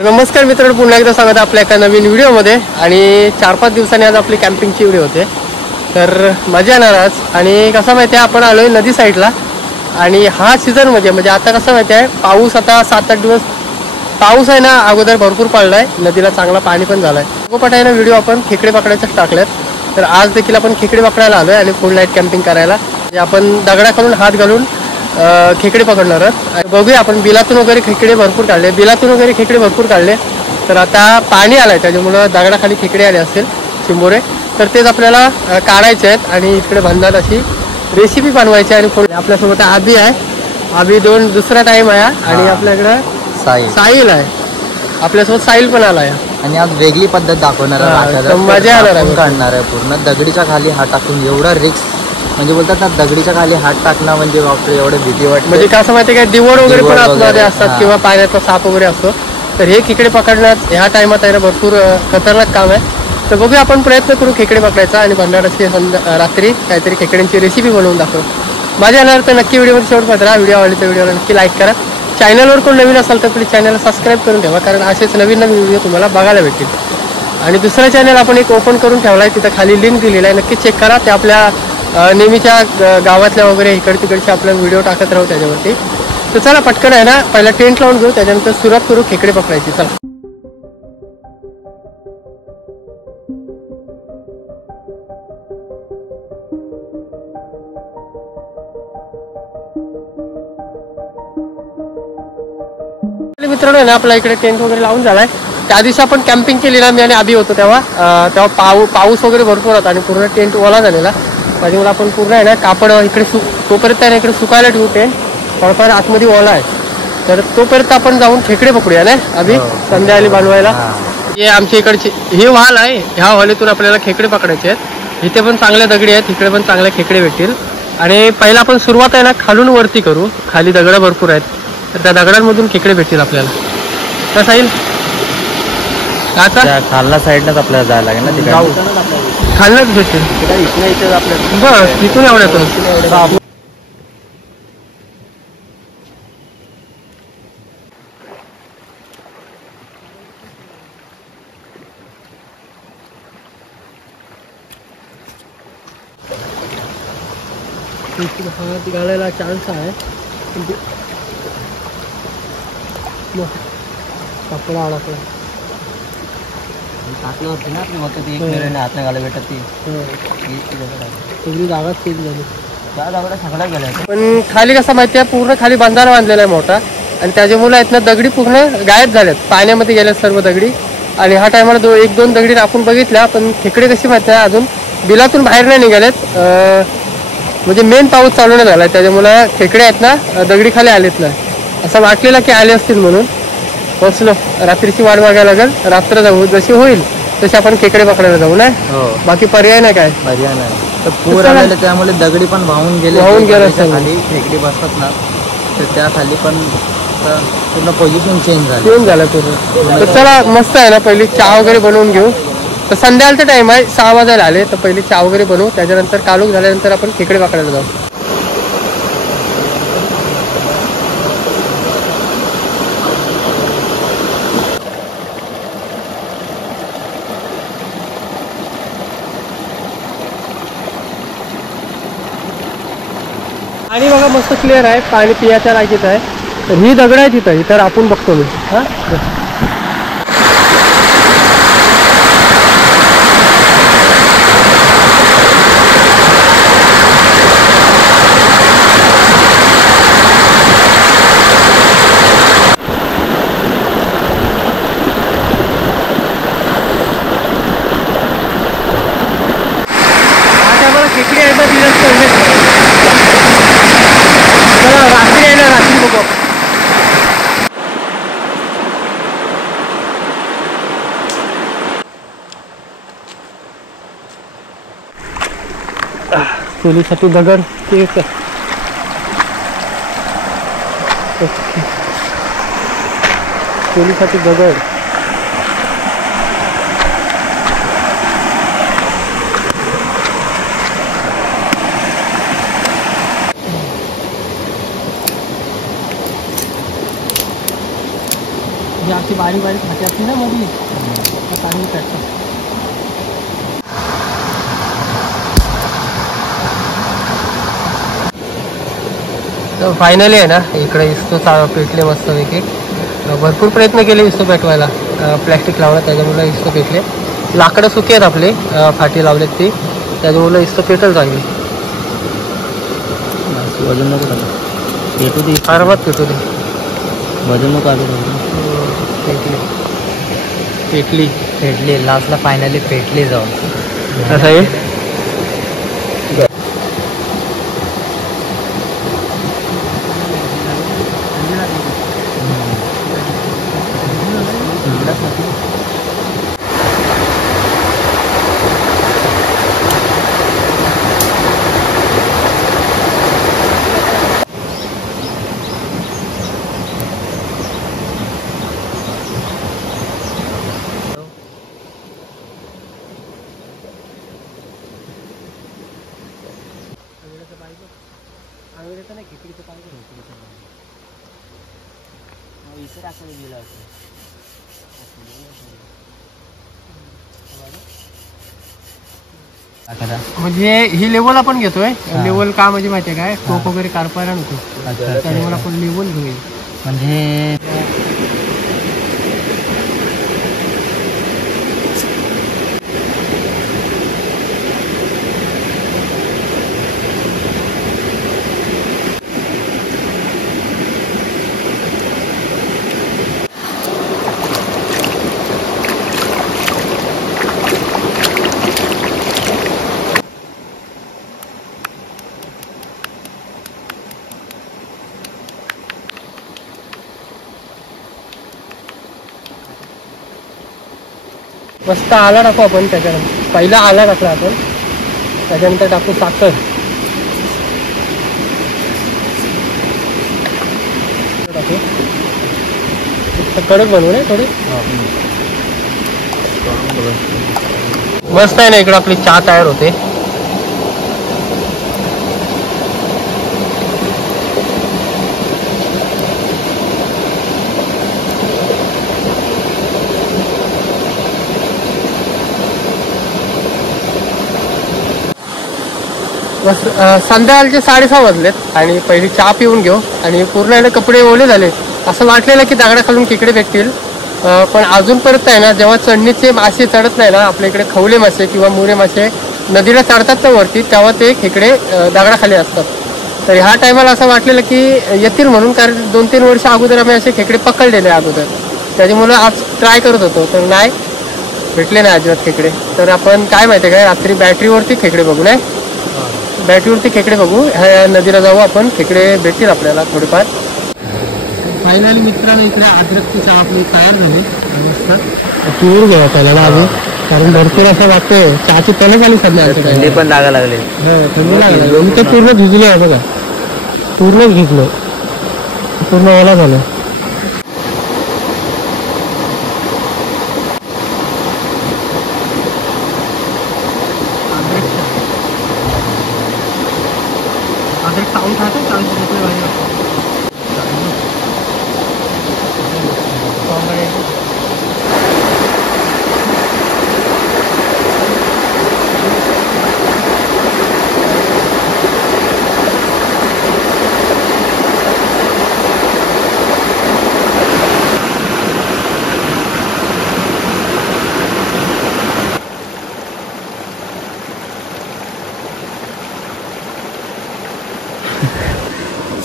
नमस्कार मित्रांनो, पुन्हा एकदा स्वागत आहे आपल्या एका नवीन व्हिडिओमध्ये. आणि 4-5 दिवसांनी आज आपली कॅम्पिंगची व्हिडिओ होते. तर मजा येणार आज. आणि कसं माहिती आहे, आपण आलोय नदी साईडला. आणि हा सीझन म्हणजे आता कसं माहिती आहे, पाऊस आता 7-8 दिवस पाऊस आहे ना, अगोदर भरपूर पडलाय, नदीला चांगला पाणी पण झालाय. गोपट आहे ना, व्हिडिओ आपण खेकडे पकडायचं टाकल्यात. तर आज देखील आपण खेकडे पकडायला आलोय आणि फुल नाईट कॅम्पिंग करायला. आपण दगडाखालून हात घालून खेकडे पकडणार आहोत. बघूया, आपण बिलातून वगैरे खेकडे भरपूर काढले. तर आता पाणी आलंय, त्याच्यामुळं दगडाखाली खेकडे आले असतील चिंबोरे. तर तेच आपल्याला काढायचे आहेत आणि इकडे भंडार अशी रेसिपी बनवायची. आणि आपल्यासोबत आबी आहे, आबी दुसरा टाइम आहे. आणि आपल्याकडं साहिल आहे, आपल्यासोबत साहिल पण आला आहे. आणि आज वेगळी पद्धत दाखवणार आहे, मजा येणार आहे. काढणार आहे पूर्ण दगडीच्या खाली हात टाकून. एवढा रिक्स म्हणजे बोलतात ना, दगडीच्या खाली हात टाकणं म्हणजे बापरे, एवढं भीती वाटते. म्हणजे कसं माहिती आहे, काय दिवड वगैरे पण आतमध्ये असतात किंवा पाण्याचा साप वगैरे असतो. तर हे खेकडे पकडण्यात ह्या टायमात आहे ना भरपूर खतरनाक काम आहे. तर बघूया, आपण प्रयत्न करू खेकडे पकडायचा आणि भंडाराची रात्री काहीतरी खेकड्यांची रेसिपी बनवून दाखवू. माझ्या येणार तर नक्की व्हिडिओमध्ये शेवट करा. व्हिडिओ आवडली तर व्हिडिओला नक्की लाईक करा. चॅनलवर कोण नवीन असाल तर प्लीज चॅनलला सबस्क्राईब करून ठेवा, कारण असेच नवीन व्हिडिओ तुम्हाला बघायला भेटतील. आणि दुसरा चॅनल आपण एक ओपन करून ठेवला आहे, तिथं खाली लिंक दिलेला आहे, नक्की चेक करा. ते आपल्या नेहमीच्या गावातल्या वगैरे इकडे तिकडचे आपला व्हिडिओ टाकत राहू त्याच्यावरती. तर चला पटकन आहे ना, पहिला टेंट लावून घेऊ, त्याच्यानंतर सुरुवात करू खेकडे पकडायची. चला. मित्रांनो ना, आपल्या इकडे टेंट वगैरे लावून झालाय. त्या दिवशी आपण कॅम्पिंग केली ना, मी आणि आबी होतो तेव्हा पाऊस वगैरे भरपूर होता आणि पूर्ण टेंट ओला झालेला. त्याच्यामुळे आपण पूर्ण आहे ना कापड इकडे तोपर्यंत आहे ना इकडे सुकायला ठेवू टेंट, थोडंफार आतमध्ये ओला आहे. तर तोपर्यंत आपण जाऊन खेकडे पकडूया ना आबी, संध्याकाळी बनवायला. हे आमच्या इकडचे हे वाल आहे, ह्या वालीतून आपल्याला खेकडे पकडायचे आहेत. इथे पण चांगल्या दगडी आहेत, इकडे पण चांगले खेकडे भेटतील. आणि पहिला आपण सुरुवात आहे ना खालून वरती करू. खाली दगडं भरपूर आहेत, तर त्या दगडांमधून खेकडे भेटतील आपल्याला. कसं येईल आता खालना साईडनंच आपल्याला जायला लागेल ना, तिकडे जाऊ खालनंच भेटतील. इथे आपल्याला बस तिथून एवढ्यातून हात घालायला चान्स आहे. कपडा अडकला टाकल्यावरती ना, आपली होतं ती एक मिनिट हात घालायला भेटत ती सगळी जागा चेंज झाली. त्या जागा सगळ्या गेल्या. पण खाली कसं माहिती आहे, पूर्ण खाली बांधारा बांधलेला आहे मोठा, आणि त्याच्यामुळे आहेत ना दगडी पूर्ण गायब झाल्यात, पाण्यामध्ये गेल्यात सर्व दगडी. आणि ह्या टायमाला 1-2 दगडी आपण बघितल्या, पण खेकडे कशी माहिती आहे अजून बिलातून बाहेर नाही निघालेत. म्हणजे मेन पाऊस चालू नाही झाला, त्याच्यामुळे खेकडे आहेत ना दगडी खाली आलेत ना. असं वाटलेलं की आले असतील म्हणून बसलो. रात्रीची वाट बघायला लागेल, रात्र जाऊ, जशी होईल तसे आपण खेकडे पकडायला जाऊ ना. बाकी पर्याय नाही, काय पर्याय नाही. तर पूर आलेलं, त्यामुळे दगडी पण वाहून गेले. खाली खेकडी बसतात ना, तर त्या खाली पण पूर्ण पोझिशन चेंज झालं पूर्ण. तर चला मस्त आहे ना, पहिली चहा वगैरे बनवून घेऊ. तर संध्याकाळचा टाइम आहे, 6 वाजायला आले. तर पहिली चहा वगैरे बनवू, त्याच्यानंतर कालूक झाल्यानंतर आपण खेकडे पकडायला जाऊ. आणि बघा मस्त क्लिअर आहे, पाणी पियाच्या लायकीत आहे. तर ही दगड आहे तिथं, इथं आपण बघतो मी. हां चुलीसाठी दगड ते ओके. चुलीसाठी दगड अशी बारीक बारीक खाती असते ना मध्ये चांगली पेटतात. तर फायनली आहे ना इकडे इस्तो पेटले मस्तपैकी. भरपूर प्रयत्न केले इस्तो पेटवायला, प्लॅस्टिक लावलं त्याच्यामुळे इस्तो पेटले. लाकडं सुकी आहेत आपले, फाटी लावलेत ती, त्याच्यामुळे इस्तो पेटल चांगली. वजन नको पेटू दे, आरामात पेटू दे, वजन नको आलं. पेटली पेटली लास्टला फायनली पेटली जाऊन. असं आहे. म्हणजे ही लेवल आपण घेतोय. लेवल का म्हणजे माहितीये काय, टोप वगैरे कारपायला नको, त्यामुळे आपण लेवल घेऊया. म्हणजे मस्त आला टाकू आपण. त्याच्यानंतर पहिला आला टाकला आपण, त्याच्यानंतर टाकू साखर. टाकू कडक बनवू नये थोडे. मस्त आहे ना. इकडे आपली चहा तयार होते. संध्याकाळचे 6:30 वाजलेत आणि पहिली चहा पिऊन घेऊ. आणि पूर्ण याने कपडे ओले झाले. असं वाटलेलं की दगडाखालून खेकडे भेटतील, पण अजूनपर्यंत आहे ना, जेव्हा चढणीचे मासे चढत नाही ना, आपल्या इकडे खवले मासे किंवा मोरे मासे नदीला चढतात ना वरती, तेव्हा ते खेकडे दगडाखाली असतात. तर ह्या टायमाला असं वाटलेलं की येतील म्हणून, कारण 2-3 वर्ष अगोदर आम्ही असे खेकडे पकडलेले अगोदर, त्याच्यामुळे आज ट्राय करत होतो. तर नाही भेटले नाही अजिबात खेकडे. तर आपण काय माहिती काय, रात्री बॅटरीवरती खेकडे बघू. नाही, बॅटरीवरती खेकडे बघू. ह्या नदीला जाऊ आपण, खेकडे भेटतील आपल्याला थोडेफार. फायनली मित्रांनो इकडे अद्रकची चहा आपली तयार झाली. पिऊन घ्या त्याला अजून, कारण भरपूर असं वाटतंय. चहाची तलच आली सध्या आमच्याकडे. थंडी पण लागायला लागली. थंडी लागली. मी तर पूर्ण भिजलो आहे बघा, पूर्ण भिजलो, पूर्ण ओला झालं.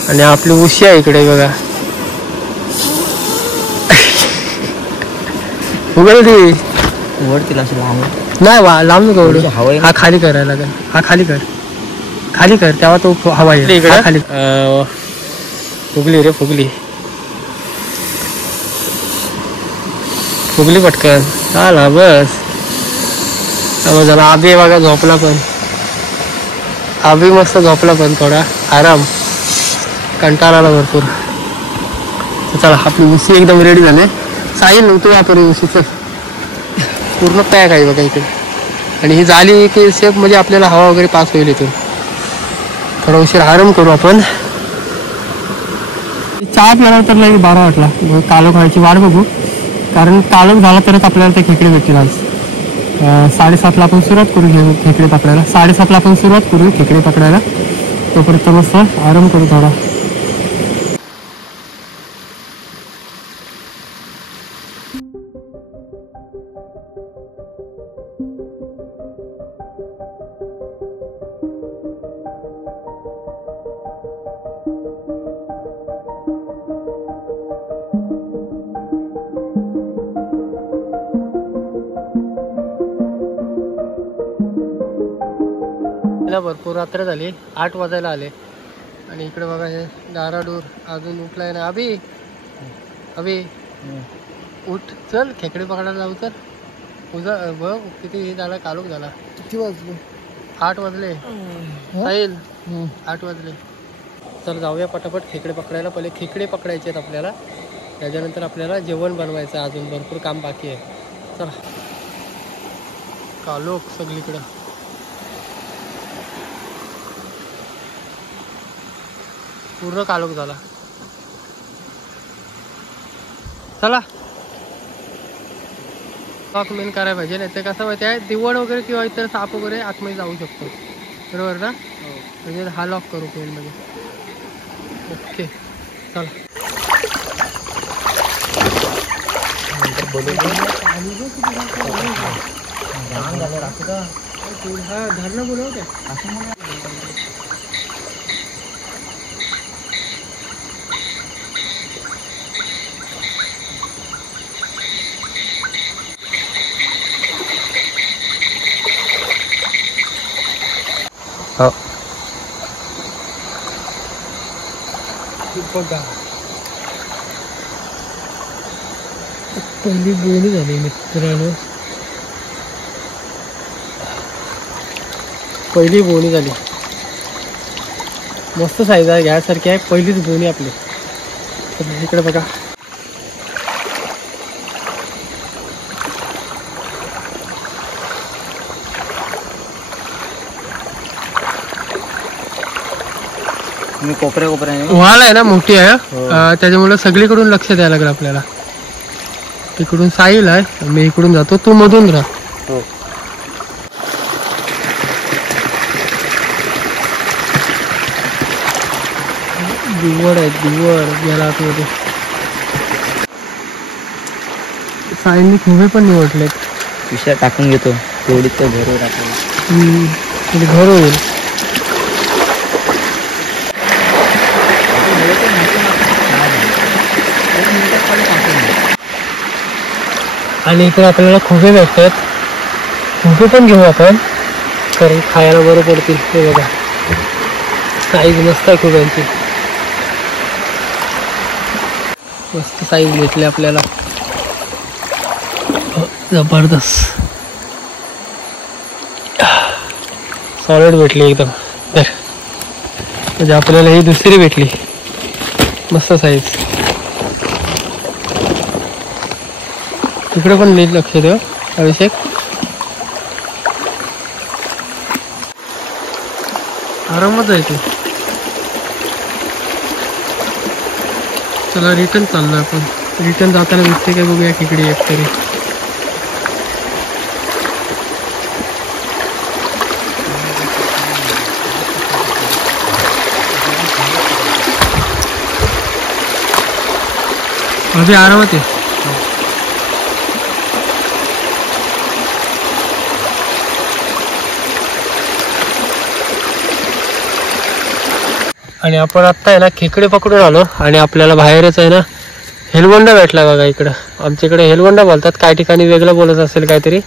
आणि आपली उशी आहे इकडे बघा. उघडती वरती नाही लांब नको एवढं. हा खाली करायला लागेल. हा खाली कर, खाली कर, तेव्हा तो हवा येईल इकडे खाली. फुगली रे, फुगली फुगली पटकन. चला बस. झाला आबी बघा झोपला पण. अभि मस्त झोपला पण थोडा आराम, कंटाळा आला भरपूर. तर चला आपली उशी एकदम रेडी झाले. साहिल नव्हतो आपण उशीचं पूर्ण पॅक आहे बघा इथे. आणि ही झाली की सेफ म्हणजे आपल्याला हवा वगैरे पास होईल इथून. थोडा उशीर आराम करू आपण. चहा प्यायला तर लई बारा वाटला. कालोख व्हायची वाट बघू, कारण कालोख झाला तरच आपल्याला ते खेकडे भेटतील. आज 7:30ला आपण सुरुवात करू खेकडे पकडायला. 7:30ला आपण सुरुवात करू खेकडे पकडायला. तोपर्यंत मस्त आराम करू थोडा. भरपूर रात्र झाली, 8 वाजायला आले. आणि इकडे बघा हे डाराडूर अजून उठलाय ना. अभि उठ, चल खेकडे पकडायला जाऊ. तर तुझा बघ किती झाला, कालोख झाला. किती वाजले? 8 वाजले. साहिल 8 वाजले. चल जाऊया पटापट खेकडे पकडायला. पहिले खेकडे पकडायचे आहेत आपल्याला, त्याच्यानंतर आपल्याला जेवण बनवायचं आहे. अजून भरपूर काम बाकी आहे. चला. कालोख सगळीकडं. पूर्ण कालोख झाला. चला मेन करायला पाहिजे. नाही तर कसं माहिती आहे, दिवड वगैरे किंवा इतर साप वगैरे आतमध्ये जाऊ शकतो. बरोबर ना? म्हणजे हा लॉक करू पेन मध्ये. ओके चला. हा धरणं बोलव काय. हो बघा पहिली बोनी झाली मित्रांनो. पहिली बोनी झाली. मस्त साईज आहे, घ्यासारखी आहे. पहिलीच बोनी आपली. तर इकडे बघा. व्हाल आहे ना, मोठी आहे. त्याच्यामुळे सगळीकडून लक्ष द्यायला लागलं आपल्याला. तिकडून साहिल आहे, मी इकडून जातो, तू मधून राहा. दिवड आहे, दिवड याला आतमध्ये. साहिलने खुबे पण निवडलेत. पिशा टाकून घेतो तेवढीच तर घर होईल. घर होईल. आणि इकडे आपल्याला खुबे भेटतात. खुबे पण घेऊ आपण, कारण खायला बरं पडतील. हे बघा साईज मस्त आहे खुब्यांची. मस्त साईज भेटली आपल्याला, जबरदस्त सॉलिड भेटली एकदम. म्हणजे आपल्याला ही दुसरी भेटली मस्त साईज. तिकडे पण नीट लक्ष देऊ अभिषेक. आरामच आहे ते. चला रिटर्न चाललो आपण. रिटर्न जाताना दिसते काय बघूया खेकडे एक तरी. अभी आरामात आहे. आणि आपण आत्ता आहे ना खेकडे पकडून आलो. आणि आपल्याला बाहेरच आहे ना हेलवंडा भेटला बघा. इकडं आमच्याकडे हेलवंडा बोलतात, काही ठिकाणी वेगळं बोलत असेल काहीतरी,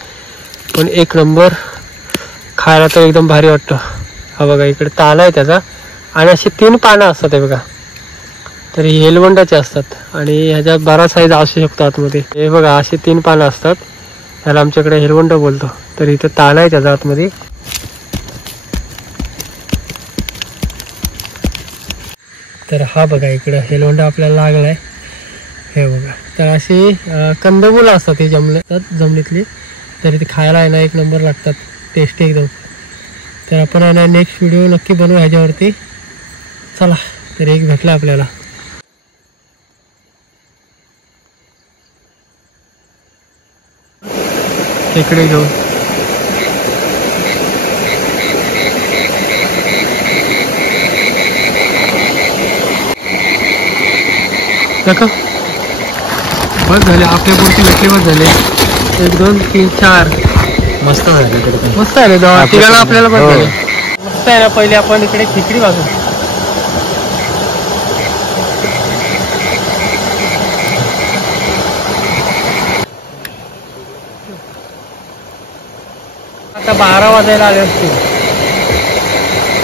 पण एक नंबर. खायला तर एकदम भारी वाटतं. हा बघा इकडे ताला आहे त्याचा. आणि अशी 3 पानं असतात हे बघा. तर ही हेलवंडाचे असतात. आणि ह्याच्यात बराच साईज असू शकतो आतमध्ये. हे बघा अशी 3 पानं असतात. ह्याला आमच्याकडे हेलवंडा बोलतो. तर इथं ताला आहे त्याचा आतमध्ये. तर हा बघा इकडं हेलोंडा आपल्याला लागलाय, हे बघा. तर अशी कंदमुलं असतात ती जमिनीतली, तरी ती खायला आहे ना एक नंबर लागतात, टेस्टी एकदम. तर आपण आहे ना नेक्स्ट व्हिडिओ नक्की बनवू ह्याच्यावरती. चला, तर एक भेटला आपल्याला. इकडे घेऊन नका बस झाले आपल्या पुरती भेटले, बस झाले. 1 2 3 4 मस्त झालं, मस्त आहे ना. तिघांना आपल्याला बस झाले, मस्त आहे ना. पहिले आपण इकडे खिचडी भाजू. आता 12 वाजायला आले असतील,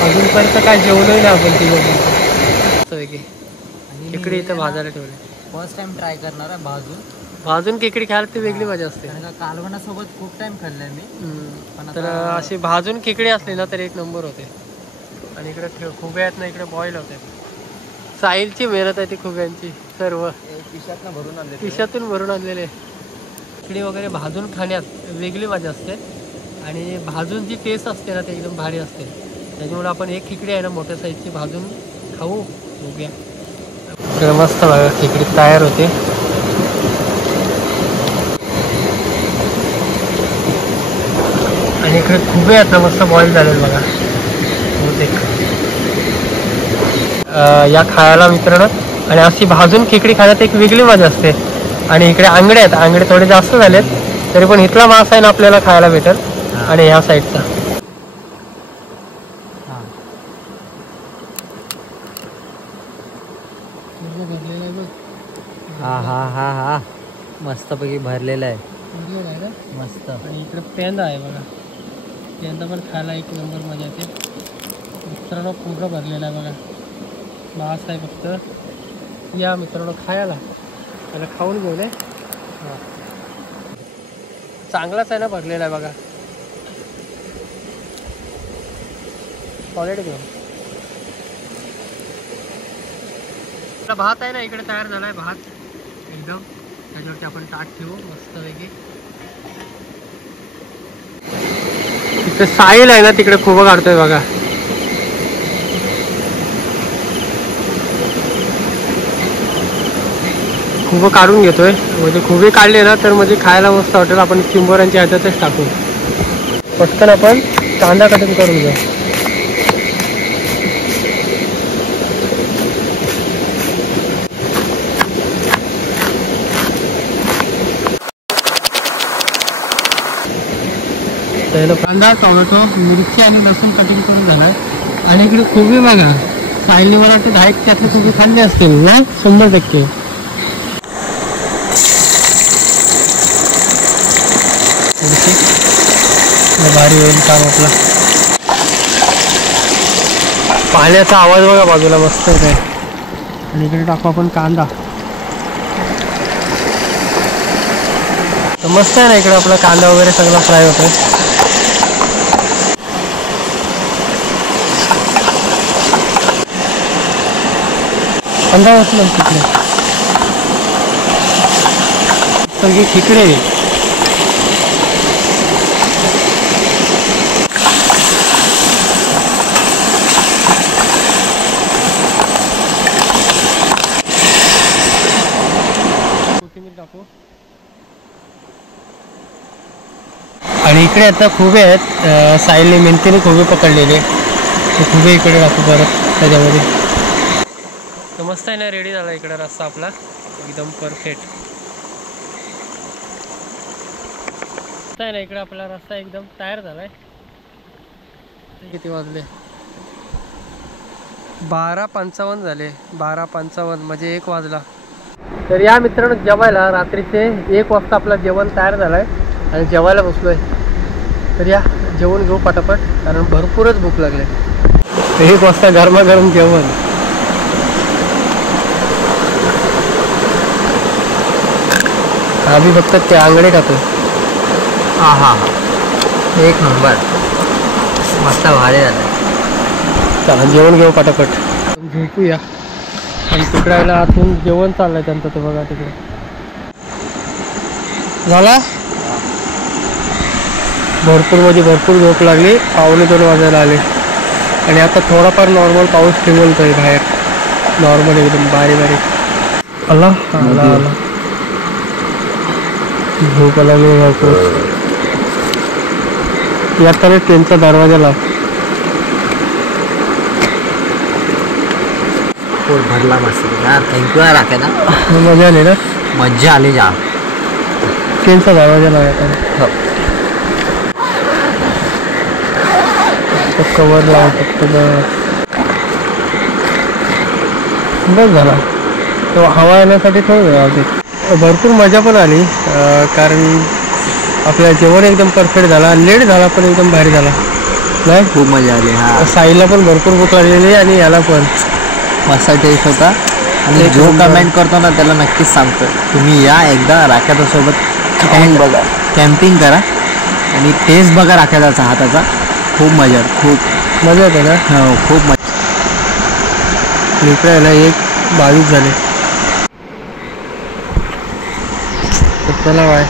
अजूनपर्यंत काय जेवलोही नाही आपण तिघं. खेकडी इथं भाजायला ठेवले. फर्स्ट टाइम ट्राय करणार आहे भाजून खेकडी खायला ती वेगळी मजा असते. कालवणासोबत खूप टाइम खाल्लंय मी. तर अशी भाजून खेकडी असली ना तर एक नंबर होते. आणि इकडे खुबे आहेत ना, इकडे बॉईल होते. साहिलची मेहनत आहे ती खुब्यांची, सर्व पिशातून भरून आणलेले. खेकडी वगैरे भाजून खाण्यात वेगळी मजा असते, आणि भाजून जी टेस्ट असते ना ते एकदम भारी असते. त्याच्यामुळे आपण एक खेकडी आहे ना मोठ्या साईजची भाजून खाऊ बघूया. इकडे मस्त बघा खेकडी तयार होते. आणि इकडे खुबे आहेत ना मस्त बॉईल झालेले बघा. या खायला मित्रांनो, आणि अशी भाजून खेकडी खाण्यात एक वेगळी मजा असते. आणि इकडे आंगडे आहेत, आंगडे थोडे जास्त झालेत तरी पण इथला मासा आहे ना आपल्याला खायला भेटेल. आणि ह्या साईडचा हा मस्तपैकी भरलेला आहे, मस्त. आणि इकडे पेंदा आहे बघा, पेंदा पण खायला एक नंबर मजा येते मित्रांनो. पूर्ण भरलेला आहे बघा, मास आहे फक्त. या मित्रांनो खायला, त्याला खाऊन घेऊ नये. चांगलाच आहे ना भरलेला आहे बघा. क्वालिटी घेऊ. भात आहे ना इकडे तयार झाला आहे, भात एकदम. त्याच्यावरती आपण ताट ठेवू मस्तपैकी. तिकडे साहिल आहे ना तिकडे खुबं काढतोय बघा. खुबं काढून घेतोय, म्हणजे खुबे काढले ना तर म्हणजे खायला मस्त वाटेल. आपण चिंबोऱ्यांच्या ह्याच्यातच टाकू. पटकन आपण कांदा कटिंग करून घेऊ. कांदा, टोमॅटो, मिरची आणि लसूण कटिंग करून झालं. आणि इकडे खुबे बघा, साहिलने मला वाटतं 10 त्यातले खुबे खाल्ले असतील ना 100%. भारी होईल काम आपला. पाण्याचा आवाज बघा बाजूला मस्त आहे. आणि इकडे टाकू आपण कांदा. तर मस्त आहे ना इकडे आपला कांदा वगैरे सगळा फ्राय होतोय. कांदा वाटलं तिकडे सगळी खिकडे. कोथिंबीर टाकू. आणि इकडे आता खुबे आहेत, साहिलने मेहनतीने खुबे पकडलेले. ते खुबे इकडे टाकू परत त्याच्यामध्ये. तर मस्त आहे ना, रेडी झाला इकडे रस्सा आपला एकदम परफेक्ट. मस्त आहे ना इकडे आपला रस्सा एकदम तयार झालाय. किती वाजले? 12:55 झाले. 12:55 म्हणजे 1 वाजला. तर या मित्रांनो जेवायला रात्रीचे 1 वाजता आपलं जेवण तयार झालंय आणि जेवायला बसलोय. तर या जेवण घेऊ पटापट, कारण भरपूरच भूक लागले. 1 वाजता गरमागरम जेवण. आम्ही फक्त ते आंगडे खातो. हा 1 नंबर, मस्त भारी झालं. चला जेवण घेऊ पटापट, झोपूया. आणि तिकडे यायला आतून जेवण चाललंय त्यांचं, ते बघा तिकडे झाला. भरपूर झोप लागली. 1:45 वाजायला आले आणि आता थोडाफार नॉर्मल पाऊस ठेवतोय बाहेर, नॉर्मल एकदम बारीक आला. झोप लागली भरपूर. यात ट्रेनचा दरवाजा लाव. भरला मस्त यार. थँक्यू यार राखे ना. मजा आली ना. मज्जा आली जा. ट्रेनचा दरवाजा लाव. कवर लावू शकतो बस झाला. तो हवा येण्यासाठी थोडं वेळ लागते. भरपूर मजा पण आली कारण आपल्या जेवण एकदम परफेक्ट झाला. लेट झाला पण एकदम भारी झाला. नाही खूप मजा आली. हा साईला पण भरपूर भूक लागलेली आणि याला पण मस्त टेस्ट होता. आणि जो कमेंट करतो ना त्याला नक्कीच सांगतो, तुम्ही या एकदा राख्याच्या सोबत बघा, कॅम्पिंग करा आणि टेस्ट बघा राख्याचा हाताचा. खूप मजा येते ना. हो खूप मजा. इकडे यायला 1:22 झाले. चला बाय.